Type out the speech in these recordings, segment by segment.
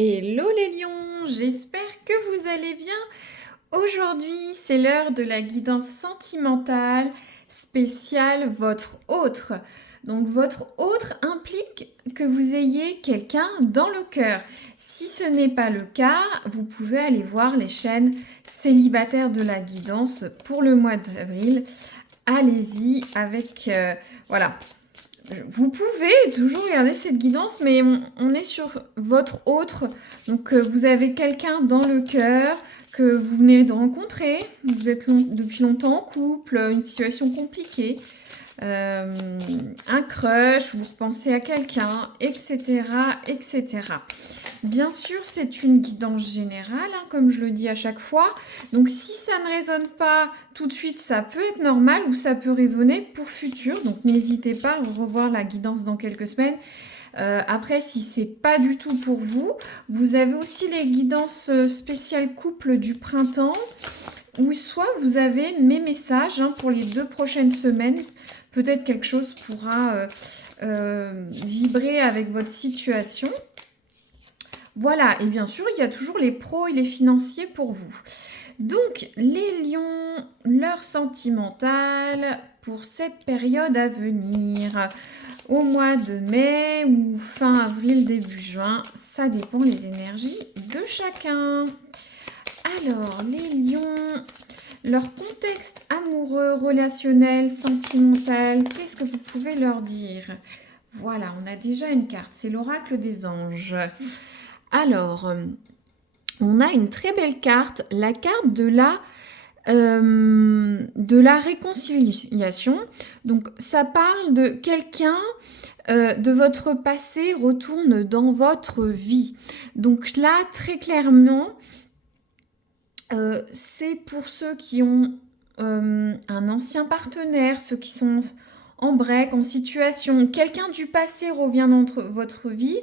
Hello les lions, j'espère que vous allez bien. Aujourd'hui, c'est l'heure de la guidance sentimentale spéciale votre autre. Donc votre autre implique que vous ayez quelqu'un dans le cœur. Si ce n'est pas le cas, vous pouvez aller voir les chaînes célibataires de la guidance pour le mois d'avril. Allez-y avec voilà, vous pouvez toujours regarder cette guidance, mais on est sur votre autre. Donc, vous avez quelqu'un dans le cœur que vous venez de rencontrer. Vous êtes depuis longtemps en couple, une situation compliquée, un crush, vous repensez à quelqu'un, etc., etc. Bien sûr, c'est une guidance générale, hein, comme je le dis à chaque fois. Donc, si ça ne résonne pas tout de suite, ça peut être normal ou ça peut résonner pour futur. Donc, n'hésitez pas à revoir la guidance dans quelques semaines. Après, si c'est pas du tout pour vous, vous avez aussi les guidances spéciales couple du printemps, ou soit vous avez mes messages hein, pour les 2 prochaines semaines. Peut-être quelque chose pourra vibrer avec votre situation. Voilà, et bien sûr, il y a toujours les pros et les financiers pour vous. Donc, les lions, l'heure sentimentale pour cette période à venir, au mois de mai ou fin avril, début juin, ça dépend les énergies de chacun. Alors, les lions, leur contexte amoureux, relationnel, sentimental, qu'est-ce que vous pouvez leur dire? Voilà, on a déjà une carte, c'est l'oracle des anges. Alors, on a une très belle carte, la carte de la réconciliation. Donc, ça parle de quelqu'un de votre passé retourne dans votre vie. Donc là, très clairement, c'est pour ceux qui ont un ancien partenaire, ceux qui sont en break, en situation. Quelqu'un du passé revient dans votre vie.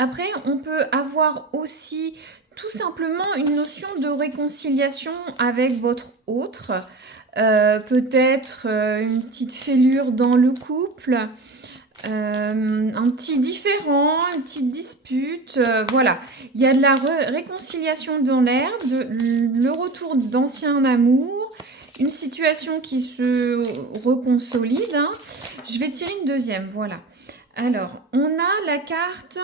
Après, on peut avoir aussi tout simplement une notion de réconciliation avec votre autre. Peut-être une petite fêlure dans le couple. Un petit différend, une petite dispute, voilà. Il y a de la réconciliation dans l'air, le retour d'anciens amours, une situation qui se reconsolide. Hein. Je vais tirer une deuxième, voilà. Alors, on a la carte,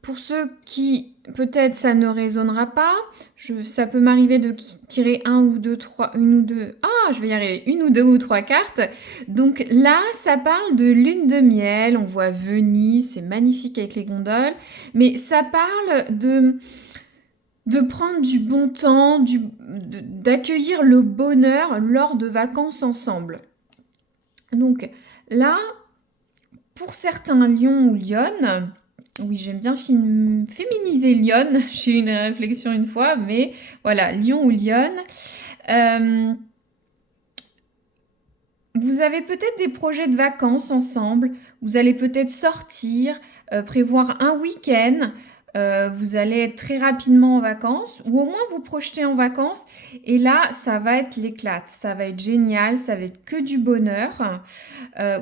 pour ceux qui, peut-être, ça ne résonnera pas, ça peut m'arriver de tirer un ou deux, trois, une ou deux, je vais y arriver, une ou deux ou trois cartes. Donc là, ça parle de lune de miel, on voit Venise, c'est magnifique avec les gondoles, mais ça parle de prendre du bon temps, d'accueillir le bonheur lors de vacances ensemble. Donc là, pour certains lions ou lionnes, oui, j'aime bien féminiser lionne, j'ai eu une réflexion une fois, mais voilà, lion ou lionne. Vous avez peut-être des projets de vacances ensemble, vous allez peut-être sortir, prévoir un week-end, vous allez être très rapidement en vacances, ou au moins vous projeter en vacances, et là, ça va être l'éclate, ça va être génial, ça va être que du bonheur,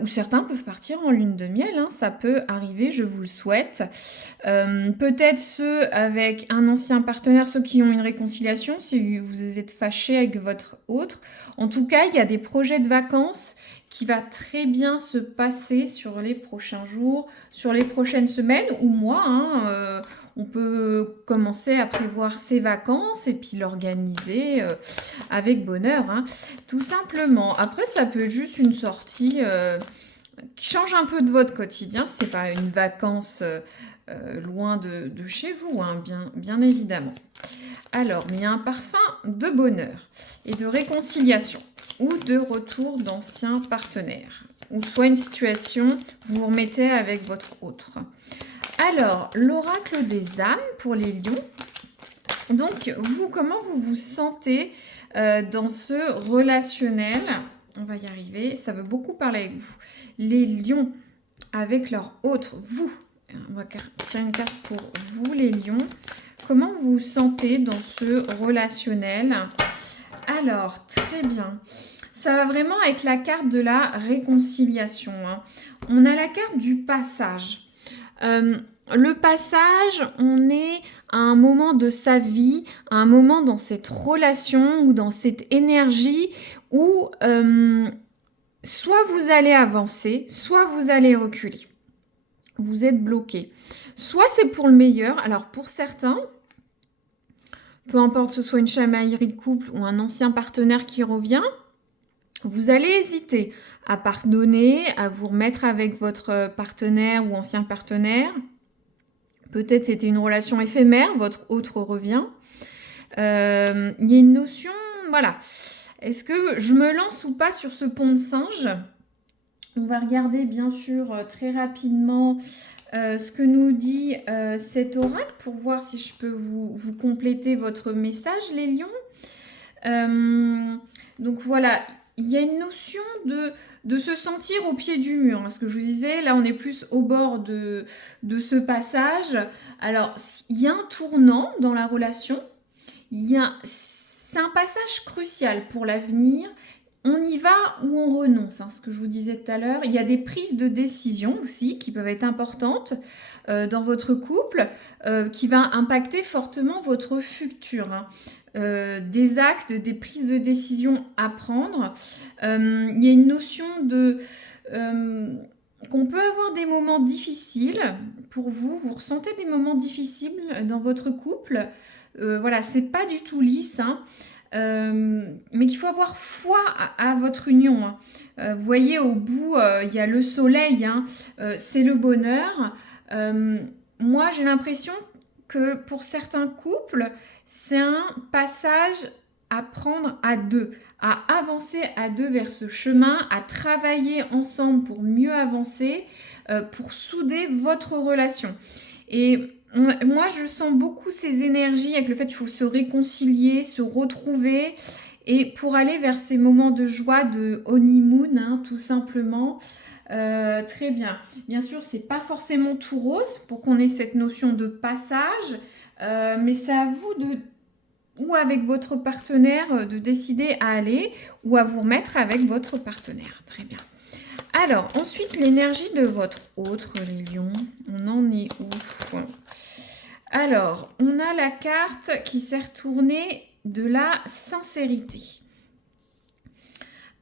ou certains peuvent partir en lune de miel, hein, ça peut arriver, je vous le souhaite. Peut-être ceux avec un ancien partenaire, ceux qui ont une réconciliation, si vous êtes fâché avec votre autre. En tout cas, il y a des projets de vacances qui va très bien se passer sur les prochains jours, sur les prochaines semaines ou mois. Hein, on peut commencer à prévoir ses vacances et puis l'organiser avec bonheur, hein, tout simplement. Après, ça peut être juste une sortie qui change un peu de votre quotidien. C'est pas une vacance loin de chez vous, hein, bien évidemment. Alors, mais il y a un parfum de bonheur et de réconciliation ou de retour d'anciens partenaires. Ou soit une situation, vous vous remettez avec votre autre. Alors, l'oracle des âmes pour les lions. Donc, vous, comment vous vous sentez dans ce relationnel? On va y arriver, ça veut beaucoup parler avec vous. Les lions avec leur autre, vous. On va tirer une carte pour vous, les lions. Comment vous vous sentez dans ce relationnel? Alors, très bien. Ça va vraiment avec la carte de la réconciliation. Hein. On a la carte du passage. Le passage, on est à un moment de sa vie, à un moment dans cette relation ou dans cette énergie où soit vous allez avancer, soit vous allez reculer. Vous êtes bloqué. Soit c'est pour le meilleur. Alors pour certains, peu importe que ce soit une chamaillerie de couple ou un ancien partenaire qui revient, vous allez hésiter à pardonner, à vous remettre avec votre partenaire ou ancien partenaire. Peut-être c'était une relation éphémère, votre autre revient. Il y a une notion, voilà. Est-ce que je me lance ou pas sur ce pont de singe? On va regarder bien sûr très rapidement ce que nous dit cet oracle pour voir si je peux vous compléter votre message, les lions. Donc voilà, il y a une notion de se sentir au pied du mur. Ce que je vous disais, là on est plus au bord de ce passage. Alors, il y a un tournant dans la relation. C'est un passage crucial pour l'avenir. On y va ou on renonce, ce que je vous disais tout à l'heure. Il y a des prises de décision aussi qui peuvent être importantes dans votre couple, qui va impacter fortement votre futur. Des actes, des prises de décision à prendre. Il y a une notion qu'on peut avoir des moments difficiles pour vous. Vous ressentez des moments difficiles dans votre couple. Voilà, c'est pas du tout lisse, mais qu'il faut avoir foi à votre union. Vous voyez, au bout, il y a le soleil, c'est le bonheur. Moi, j'ai l'impression que pour certains couples, c'est un passage à prendre à deux, à avancer à deux vers ce chemin, à travailler ensemble pour mieux avancer, pour souder votre relation. Et moi, je sens beaucoup ces énergies avec le fait qu'il faut se réconcilier, se retrouver, et pour aller vers ces moments de joie, de honeymoon, tout simplement. Très bien. Bien sûr, c'est pas forcément tout rose pour qu'on ait cette notion de passage, mais c'est à vous ou avec votre partenaire de décider à aller ou à vous remettre avec votre partenaire. Très bien. Alors, ensuite, l'énergie de votre autre, les lions. On en est où? Alors, on a la carte qui s'est retournée de la sincérité.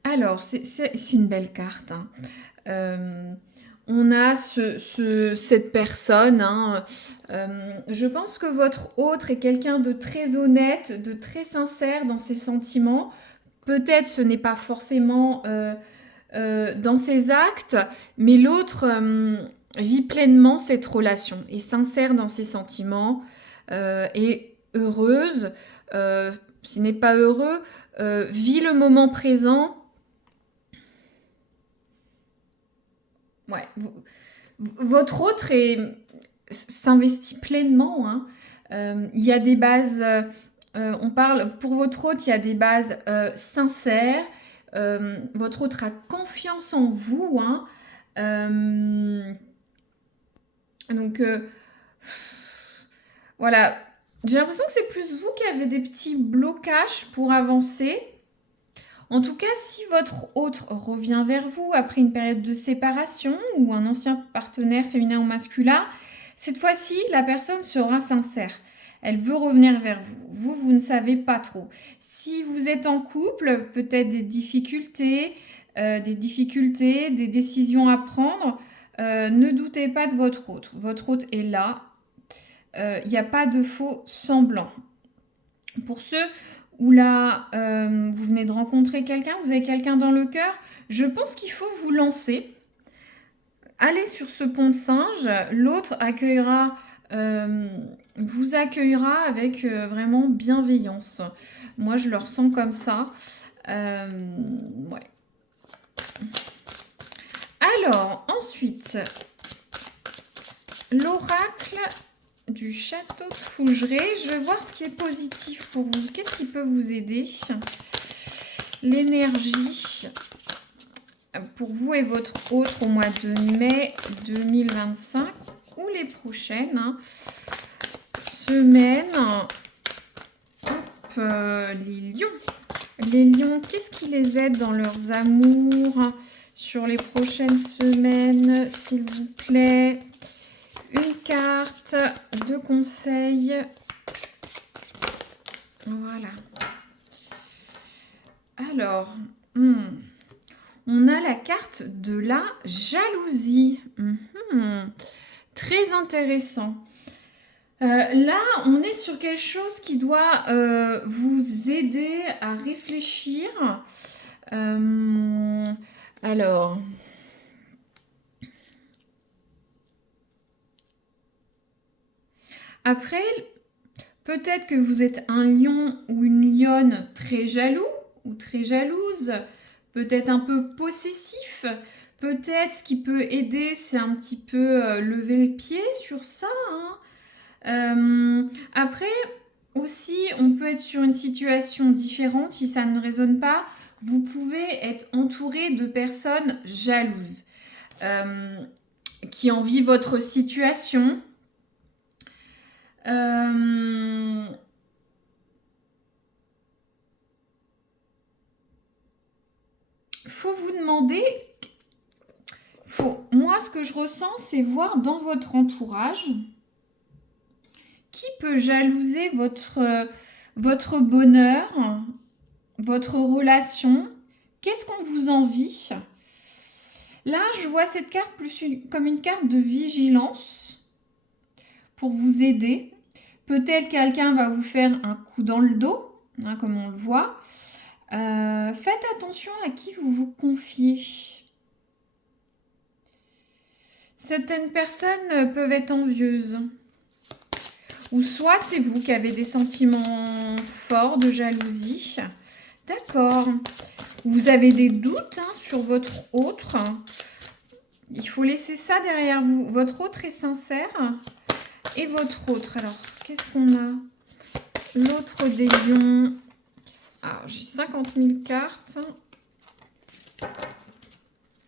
Alors, c'est une belle carte. On a cette personne. Je pense que votre autre est quelqu'un de très honnête, de très sincère dans ses sentiments. Peut-être ce n'est pas forcément dans ses actes, mais l'autre vit pleinement cette relation, est sincère dans ses sentiments, est heureuse. S'il n'est pas heureux, vit le moment présent. Ouais, votre autre s'investit pleinement. Il y a des bases, on parle, pour votre autre, il y a des bases sincères. Votre autre a confiance en vous. Donc, voilà. J'ai l'impression que c'est plus vous qui avez des petits blocages pour avancer. En tout cas, si votre autre revient vers vous après une période de séparation ou un ancien partenaire féminin ou masculin, cette fois-ci, la personne sera sincère. Elle veut revenir vers vous. Vous ne savez pas trop. Si vous êtes en couple, peut-être des difficultés, des décisions à prendre. Ne doutez pas de votre autre. Votre autre est là. Il n'y a pas de faux semblants. Pour ceux où là, vous venez de rencontrer quelqu'un, vous avez quelqu'un dans le cœur, je pense qu'il faut vous lancer. Allez sur ce pont de singe. L'autre vous accueillera avec vraiment bienveillance. Moi, je le ressens comme ça. Ouais. Alors, ensuite, l'oracle du château de Fougeray. Je vais voir ce qui est positif pour vous. Qu'est-ce qui peut vous aider? L'énergie pour vous et votre autre au mois de mai 2025 ou les prochaines semaines. Hop, les lions. Les lions, qu'est-ce qui les aide dans leurs amours sur les prochaines semaines, s'il vous plaît? une carte de conseil. Voilà. Alors, on a la carte de la jalousie. Très intéressant. Là, on est sur quelque chose qui doit vous aider à réfléchir. Alors, après, peut-être que vous êtes un lion ou une lionne très jaloux ou très jalouse, peut-être un peu possessif. Peut-être ce qui peut aider, c'est un petit peu lever le pied sur ça, hein. Après, aussi, on peut être sur une situation différente. Si ça ne résonne pas, vous pouvez être entouré de personnes jalouses qui envient votre situation. Faut vous demander, moi ce que je ressens, c'est voir dans votre entourage qui peut jalouser votre bonheur, votre relation. Qu'est-ce qu'on vous envie? Là, je vois cette carte plus comme une carte de vigilance pour vous aider. Peut-être quelqu'un va vous faire un coup dans le dos, hein, comme on le voit. Faites attention à qui vous vous confiez. Certaines personnes peuvent être envieuses. Ou soit c'est vous qui avez des sentiments forts de jalousie. D'accord. Vous avez des doutes sur votre autre. Il faut laisser ça derrière vous. Votre autre est sincère. Et votre autre. Alors, qu'est-ce qu'on a? L'autre des lions. Alors, j'ai 50 000 cartes.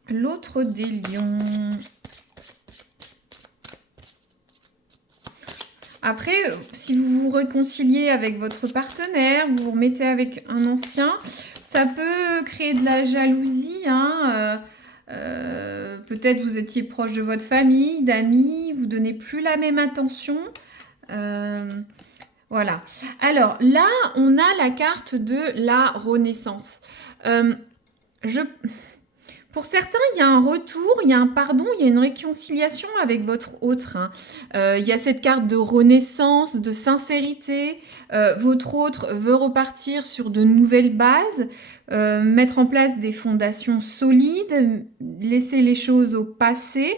L'autre des lions. Après, si vous vous réconciliez avec votre partenaire, vous vous remettez avec un ancien, ça peut créer de la jalousie. Peut-être vous étiez proche de votre famille, d'amis, vous ne donnez plus la même attention. Voilà. Alors là, on a la carte de la renaissance. Pour certains, il y a un retour, il y a un pardon, il y a une réconciliation avec votre autre. Il y a cette carte de renaissance, de sincérité. Votre autre veut repartir sur de nouvelles bases, mettre en place des fondations solides, laisser les choses au passé,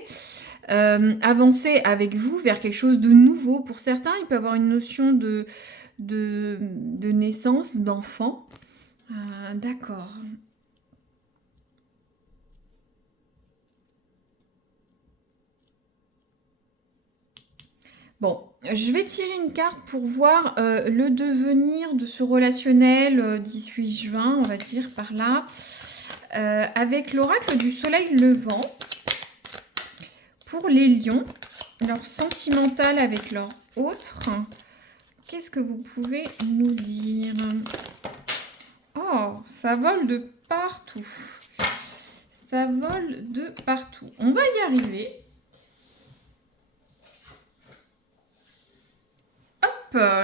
avancer avec vous vers quelque chose de nouveau. Pour certains, il peut y avoir une notion de naissance, d'enfant. D'accord. Bon, je vais tirer une carte pour voir le devenir de ce relationnel 18 juin, on va dire par là, avec l'oracle du soleil levant. Pour les lions, leur sentimental avec leur autre, qu'est-ce que vous pouvez nous dire? Oh, ça vole de partout. Ça vole de partout. On va y arriver.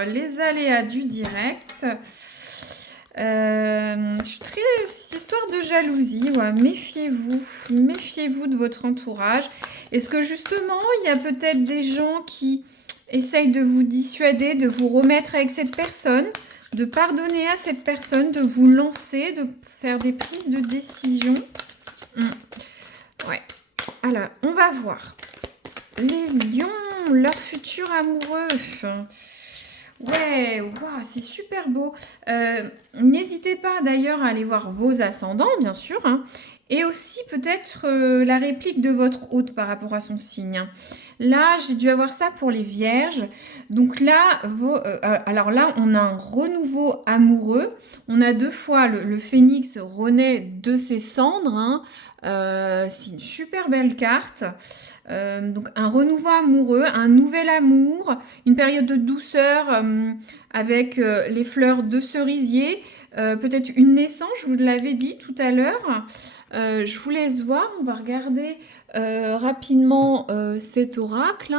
Les aléas du direct. Je suis très... Cette histoire de jalousie, ouais, méfiez-vous de votre entourage. Est-ce que justement, il y a peut-être des gens qui essayent de vous dissuader, de vous remettre avec cette personne, de pardonner à cette personne, de vous lancer, de faire des prises de décision? Ouais. Alors, on va voir. Les lions, leur futur amoureux. Ouais, wow, c'est super beau. N'hésitez pas d'ailleurs à aller voir vos ascendants, bien sûr, et aussi peut-être la réplique de votre hôte par rapport à son signe. Là, j'ai dû avoir ça pour les vierges. Donc là, alors là, on a un renouveau amoureux. On a 2 fois le phénix renaît de ses cendres. C'est une super belle carte. Donc un renouveau amoureux, un nouvel amour, une période de douceur avec les fleurs de cerisier, peut-être une naissance, je vous l'avais dit tout à l'heure. Je vous laisse voir, on va regarder rapidement cet oracle.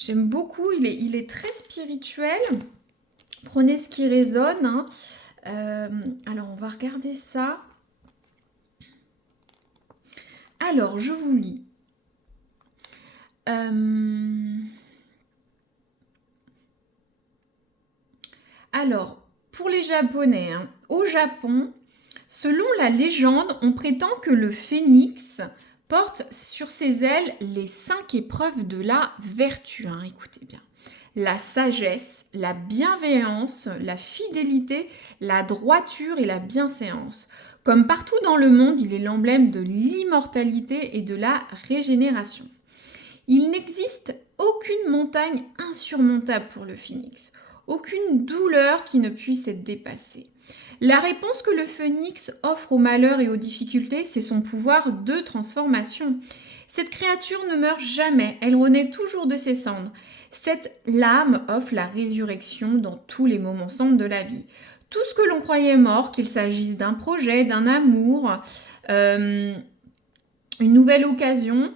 J'aime beaucoup, il est très spirituel. Prenez ce qui résonne, hein. Alors, on va regarder ça. Alors, je vous lis. Alors, pour les Japonais, hein, au Japon, selon la légende, on prétend que le phénix porte sur ses ailes les 5 épreuves de la vertu. Hein, écoutez bien. La sagesse, la bienveillance, la fidélité, la droiture et la bienséance. Comme partout dans le monde, il est l'emblème de l'immortalité et de la régénération. Il n'existe aucune montagne insurmontable pour le phénix, aucune douleur qui ne puisse être dépassée. La réponse que le phénix offre aux malheurs et aux difficultés, c'est son pouvoir de transformation. Cette créature ne meurt jamais, elle renaît toujours de ses cendres. Cette lame offre la résurrection dans tous les moments sombres de la vie. Tout ce que l'on croyait mort, qu'il s'agisse d'un projet, d'un amour, une nouvelle occasion,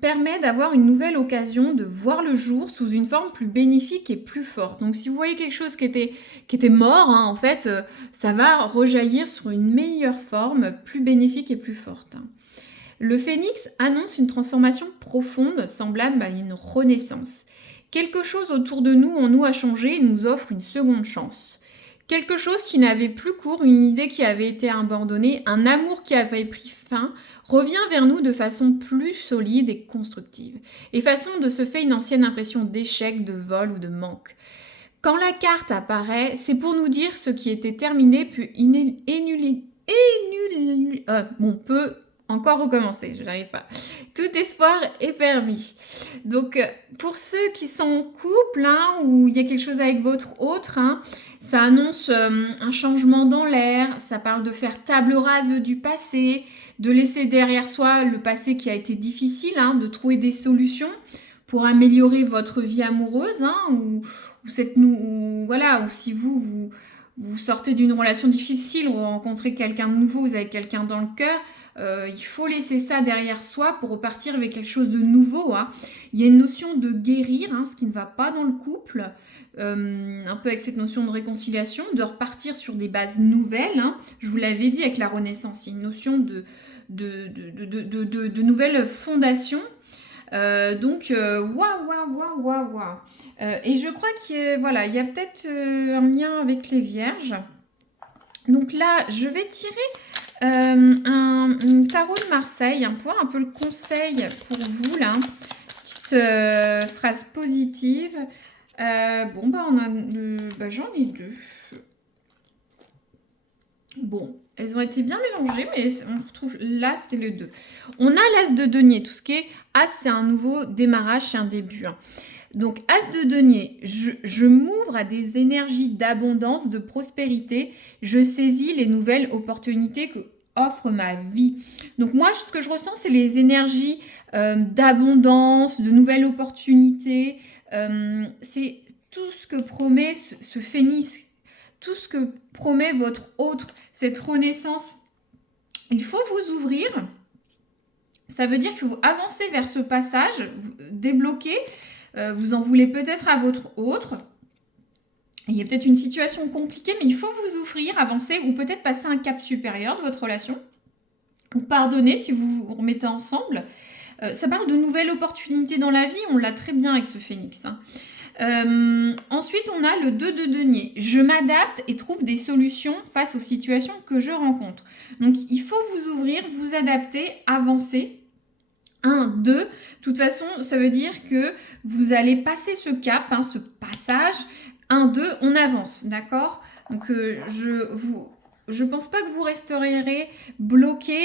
permet d'avoir une nouvelle occasion de voir le jour sous une forme plus bénéfique et plus forte. Donc si vous voyez quelque chose qui était mort, hein, en fait, ça va rejaillir sur une meilleure forme, plus bénéfique et plus forte. Le phénix annonce une transformation profonde, semblable à une renaissance. Quelque chose autour de nous, en nous, a changé et nous offre une seconde chance. Quelque chose qui n'avait plus cours, une idée qui avait été abandonnée, un amour qui avait pris fin, revient vers nous de façon plus solide et constructive, effaçant de ce fait une ancienne impression d'échec, de vol ou de manque. Quand la carte apparaît, c'est pour nous dire ce qui était terminé puis peut encore recommencer, je n'arrive pas. Tout espoir est permis. Donc, pour ceux qui sont en couple, hein, ou il y a quelque chose avec votre autre, hein, ça annonce un changement dans l'air, ça parle de faire table rase du passé, de laisser derrière soi le passé qui a été difficile, hein, de trouver des solutions pour améliorer votre vie amoureuse, hein, ou si vous sortez d'une relation difficile, vous rencontrez quelqu'un de nouveau, vous avez quelqu'un dans le cœur, il faut laisser ça derrière soi pour repartir avec quelque chose de nouveau. Hein. Il y a une notion de guérir, hein, ce qui ne va pas dans le couple, un peu avec cette notion de réconciliation, de repartir sur des bases nouvelles. Hein. Je vous l'avais dit avec la Renaissance, il y a une notion de nouvelles fondations. Waouh. Et je crois qu'il y a peut-être un lien avec les Vierges. Donc là, je vais tirer un tarot de Marseille, hein, pour un peu le conseil pour vous, là. Petite phrase positive. J'en ai deux. Bon, elles ont été bien mélangées, mais on retrouve l'As et le 2. On a l'As de denier. Tout ce qui est As, c'est un nouveau démarrage, c'est un début. Hein. Donc, As de denier, je m'ouvre à des énergies d'abondance, de prospérité. Je saisis les nouvelles opportunités que offre ma vie. Donc, moi, ce que je ressens, c'est les énergies d'abondance, de nouvelles opportunités. C'est tout ce que promet ce phénix, tout ce que promet votre autre, cette renaissance. Il faut vous ouvrir. Ça veut dire que vous avancez vers ce passage, vous débloquez. Vous en voulez peut-être à votre autre. Il y a peut-être une situation compliquée, mais il faut vous ouvrir, avancer ou peut-être passer un cap supérieur de votre relation. Ou pardonner si vous vous remettez ensemble. Ça parle de nouvelles opportunités dans la vie. On l'a très bien avec ce phénix. Hein. Ensuite, on a le 2 de denier. Je m'adapte et trouve des solutions face aux situations que je rencontre. Donc, il faut vous ouvrir, vous adapter, avancer. 1, 2. De toute façon, ça veut dire que vous allez passer ce cap, hein, ce passage. 1, 2, on avance, d'accord? Donc, je pense pas que vous resterez bloqué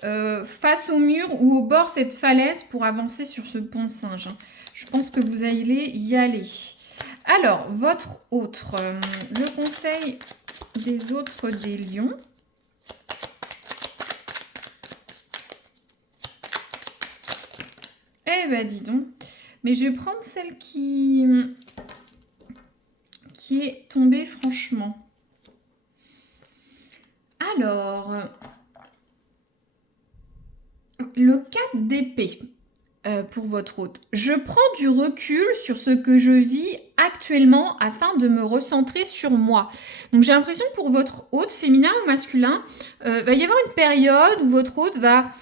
face au mur ou au bord de cette falaise pour avancer sur ce pont de singe. Hein. Je pense que vous allez y aller. Alors, votre autre, le conseil des autres des lions. Eh ben, dis donc. Mais je vais prendre celle qui est tombée franchement. Alors, le 4 d'épée. pour votre hôte. Je prends du recul sur ce que je vis actuellement afin de me recentrer sur moi. Donc j'ai l'impression que pour votre hôte, féminin ou masculin, va y avoir une période où votre hôte va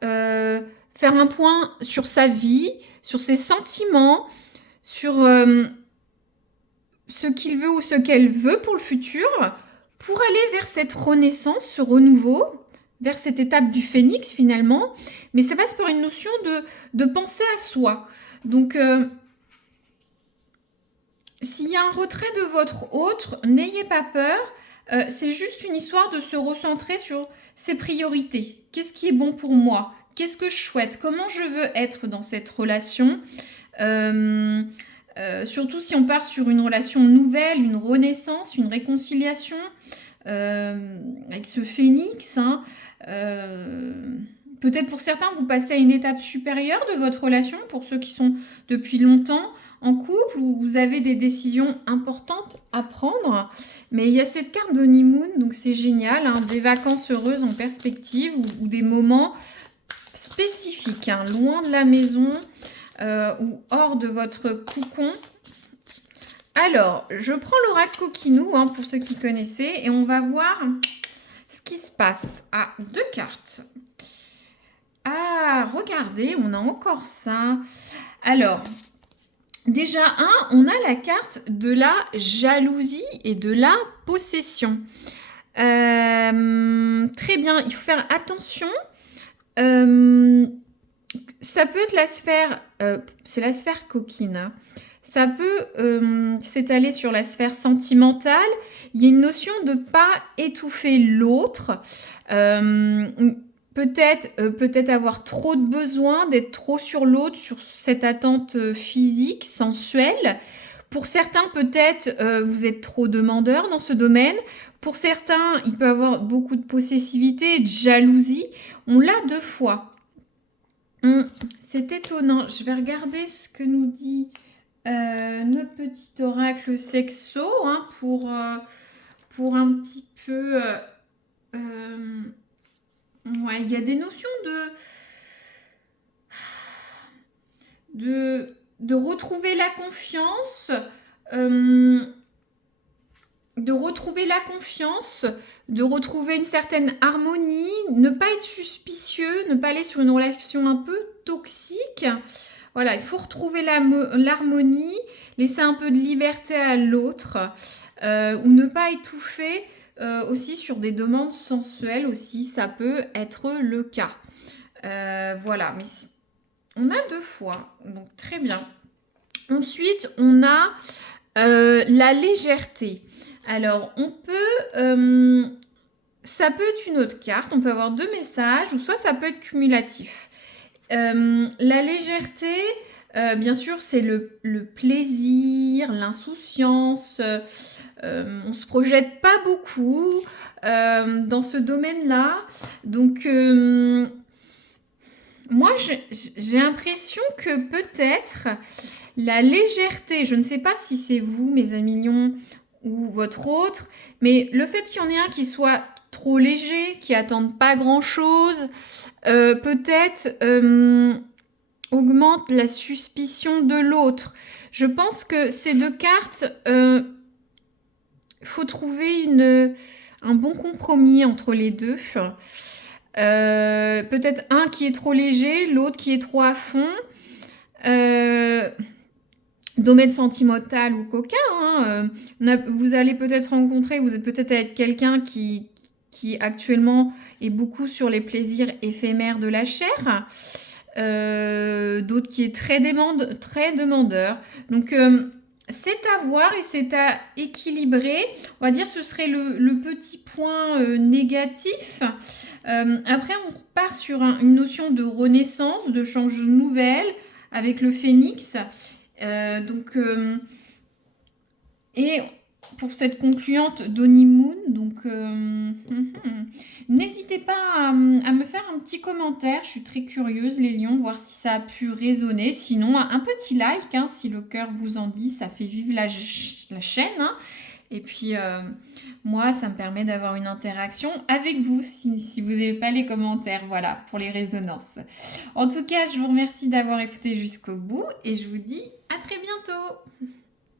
faire un point sur sa vie, sur ses sentiments, sur ce qu'il veut ou ce qu'elle veut pour le futur, pour aller vers cette renaissance, ce renouveau, vers cette étape du phénix finalement, mais ça passe par une notion de penser à soi. Donc, s'il y a un retrait de votre hôte, n'ayez pas peur, c'est juste une histoire de se recentrer sur ses priorités. Qu'est-ce qui est bon pour moi? Qu'est-ce que je souhaite? Comment je veux être dans cette relation? Surtout si on part sur une relation nouvelle, une renaissance, une réconciliation avec ce phénix, hein. Peut-être pour certains, vous passez à une étape supérieure de votre relation, pour ceux qui sont depuis longtemps en couple, où vous avez des décisions importantes à prendre. Mais il y a cette carte d'Honeymoon, donc c'est génial, hein, des vacances heureuses en perspective, ou des moments spécifiques, hein, loin de la maison ou hors de votre cocon. Alors, je prends l'oracle Coquinou, hein, pour ceux qui connaissaient, et on va voir ce qui se passe. Ah, 2 cartes. Ah, regardez, on a encore ça. Alors, déjà, on a la carte de la jalousie et de la possession. Très bien, il faut faire attention. Ça peut être la sphère, c'est la sphère coquine, hein. Ça peut s'étaler sur la sphère sentimentale. Il y a une notion de ne pas étouffer l'autre. Peut-être avoir trop de besoins, d'être trop sur l'autre, sur cette attente physique, sensuelle. Pour certains, peut-être, vous êtes trop demandeur dans ce domaine. Pour certains, il peut y avoir beaucoup de possessivité, de jalousie. On l'a 2 fois. C'est étonnant. Je vais regarder ce que nous dit notre petit oracle sexo, hein, pour un petit peu... ouais, il y a des notions de retrouver la confiance, de retrouver une certaine harmonie, ne pas être suspicieux, ne pas aller sur une relation un peu toxique. Voilà, il faut retrouver l'harmonie, laisser un peu de liberté à l'autre, ou ne pas étouffer aussi sur des demandes sensuelles aussi, ça peut être le cas. Voilà, mais on a 2 fois, donc très bien. Ensuite, on a la légèreté. Alors, ça peut être une autre carte, on peut avoir 2 messages, ou soit ça peut être cumulatif. La légèreté, bien sûr, c'est le plaisir, l'insouciance. On se projette pas beaucoup dans ce domaine-là. Donc, moi, j'ai l'impression que peut-être la légèreté, je ne sais pas si c'est vous, mes amis lions, ou votre autre, mais le fait qu'il y en ait un qui soit trop léger, qui attende pas grand-chose, peut-être augmente la suspicion de l'autre. Je pense que ces 2 cartes, faut trouver un bon compromis entre les deux. Peut-être un qui est trop léger, l'autre qui est trop à fond. Domaine sentimental ou coquin, hein, vous allez peut-être rencontrer, vous êtes peut-être avec quelqu'un qui actuellement est beaucoup sur les plaisirs éphémères de la chair, d'autres qui est très demandeur. Donc c'est à voir et c'est à équilibrer. On va dire ce serait le petit point négatif. Après on part sur une notion de renaissance, de change nouvelle avec le phénix. Et pour cette concluante d'Honeymoon, n'hésitez pas à me faire un petit commentaire, je suis très curieuse les lions, voir si ça a pu résonner, sinon un petit like, hein, si le cœur vous en dit, ça fait vivre la chaîne, hein. Et puis, moi, ça me permet d'avoir une interaction avec vous si vous n'avez pas les commentaires, voilà, pour les résonances. En tout cas, je vous remercie d'avoir écouté jusqu'au bout et je vous dis à très bientôt.